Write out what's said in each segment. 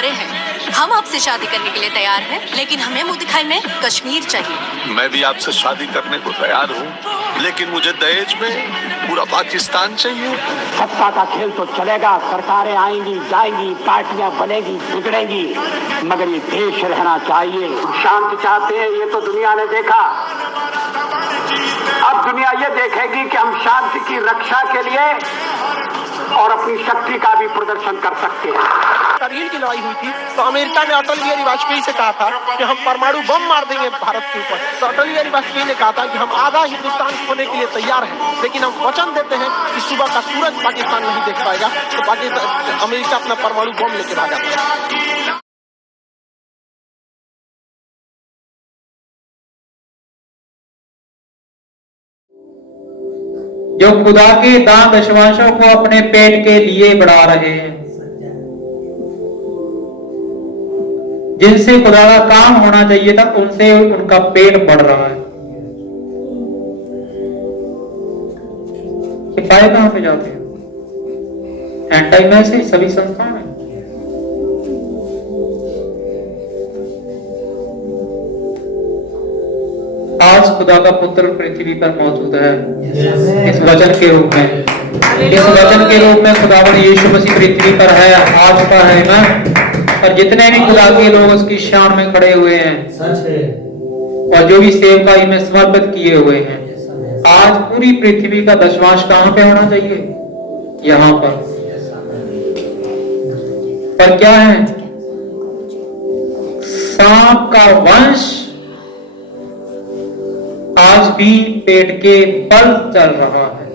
हमारे हैं। हम आपसे शादी करने के लिए तैयार हैं, लेकिन हमें मुंह दिखाई में कश्मीर चाहिए। मैं भी आपसे शादी करने को तैयार हूँ, लेकिन मुझे दहेज में पूरा पाकिस्तान चाहिए। सत्ता का खेल तो चलेगा, सरकारें आएंगी जाएंगी, पार्टियां बनेगी बिगड़ेंगी, मगर ये देश रहना चाहिए। शांति चाहते हैं, ये तो दुनिया ने देखा। अब दुनिया ये देखेगी कि हम शांति की रक्षा के लिए और अपनी शक्ति का भी प्रदर्शन कर सकते हैं। कारगिल की लड़ाई हुई थी तो अमेरिका ने अटल बिहारी वाजपेयी से कहा था कि हम परमाणु बम मार देंगे भारत के ऊपर। तो अटल बिहारी वाजपेयी ने कहा था कि हम आधा हिंदुस्तान खोने के लिए तैयार हैं, लेकिन हम वचन देते हैं कि सुबह का सूरज पाकिस्तान नहीं देख पाएगा। तो पाकिस्तान अमेरिका अपना परमाणु बम लेके भागा था। जो खुदा के दान दशवांशों को अपने पेट के लिए बढ़ा रहे हैं, जिनसे खुदा का काम होना चाहिए था, उनसे उनका पेट बढ़ रहा है। ये पाए कहां पे जाते हैं? एंड टाइम में से सभी संस्थाओं में। आज खुदा का पुत्र पृथ्वी पर मौजूद है इस वचन के रूप में। इस वचन के रूप में खुदावन यीशु मसीह पृथ्वी पर है, आ चुका है ना। और जितने भी खुदा के लोग उसकी शान में खड़े हुए हैं और जो भी सेवकाई में समर्पित किए हुए हैं, आज पूरी पृथ्वी का दशवांश कहां पे होना चाहिए? यहां पर क्या है? सांप का वंश आज भी पेट के बल चल रहा है।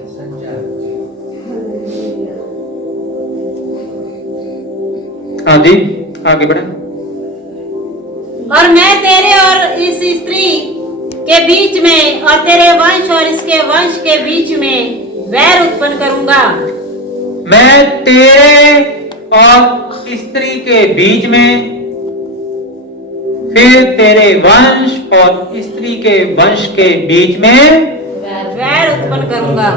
हाँ जी, आगे बढ़े। और मैं तेरे और इस स्त्री के बीच में और तेरे वंश और इसके वंश के बीच में वैर उत्पन्न करूंगा। मैं तेरे और स्त्री के बीच में, फिर तेरे वंश और स्त्री के वंश के बीच में वैर उत्पन्न करूंगा।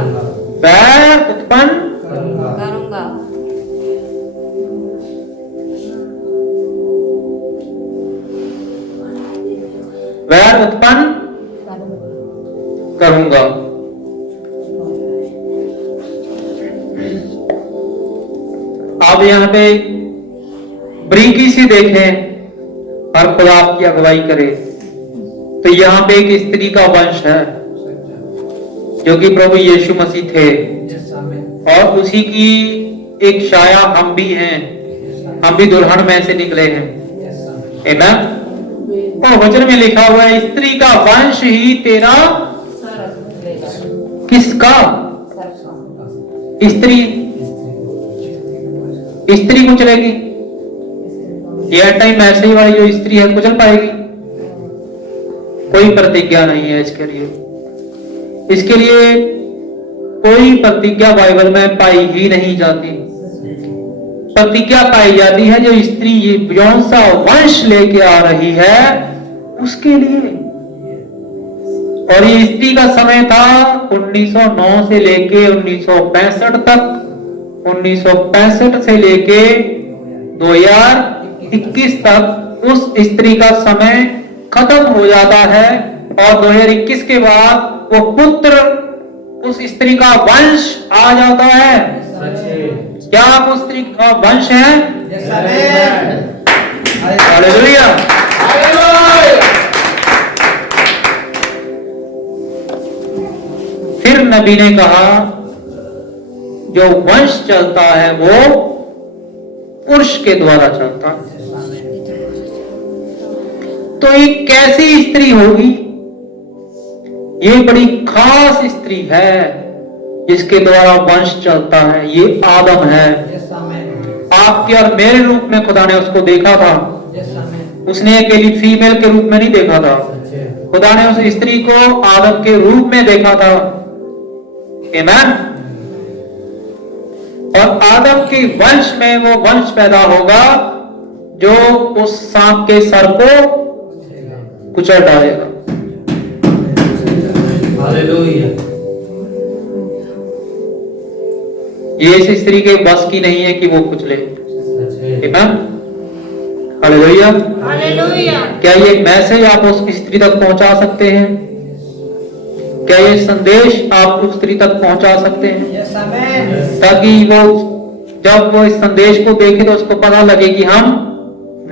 वैर उत्पन्न करूंगा। वैर उत्पन्न करूंगा। आप यहाँ पे बरीकी से देखें और खुदा आपकी अगुवाई करे तो यहाँ पे एक स्त्री का वंश है जो कि प्रभु यीशु मसीह थे, और उसी की एक छाया हम भी हैं। हम भी दुल्हन में से निकले हैं। आमीन। और वचन में लिखा हुआ है, स्त्री का वंश ही तेरा किसका? स्त्री कुचलेगी। ये टाइम ऐसे ही वाली जो स्त्री है कुचल पाएगी? कोई प्रतिज्ञा नहीं है इसके लिए। इसके लिए कोई प्रतिज्ञा बाइबल में पाई ही नहीं जाती। प्रतिज्ञा पाई जाती है जो स्त्री ये यौन सा वंश लेके आ रही है उसके लिए। और ये स्त्री का समय था 1909 से लेके 1965 तक। 1965 से लेके 2021 तक उस स्त्री का समय खत्म हो जाता है, और 2021 के बाद वो पुत्र उस स्त्री का वंश आ जाता है। क्या आप उस स्त्री का वंश हैं? हालेलुया। फिर नबी ने कहा जो वंश चलता है वो पुरुष के द्वारा चलता है। तो ये कैसी स्त्री होगी? ये बड़ी खास स्त्री है जिसके द्वारा वंश चलता है। ये आदम है। आपके और मेरे रूप में खुदा ने उसको देखा था। उसने अकेली फीमेल के रूप में नहीं देखा था। खुदा ने उस स्त्री को आदम के रूप में देखा था। आमीन। और आदम के वंश में वो वंश पैदा होगा जो उस सांप के सर को कुचल डालेगा। हालेलुया। ये इस स्त्री के बस की नहीं है कि वो कुचले। आमीन। हालेलुया। हालेलुया। क्या ये मैसेज आप उस स्त्री तक पहुंचा सकते हैं? क्या ये संदेश आप उस स्त्री तक पहुंचा सकते हैं, ताकि वो जब वो इस संदेश को देखे तो उसको पता लगे कि हम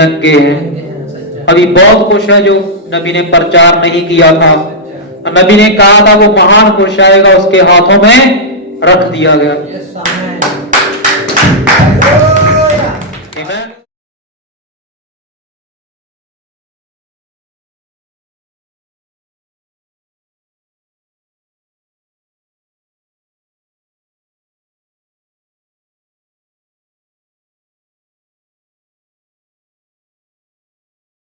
नंगे हैं। अभी बहुत कुछ है जो नबी ने प्रचार नहीं किया था। नबी ने कहा था वो महान पुरुष आएगा, उसके हाथों में रख दिया गया।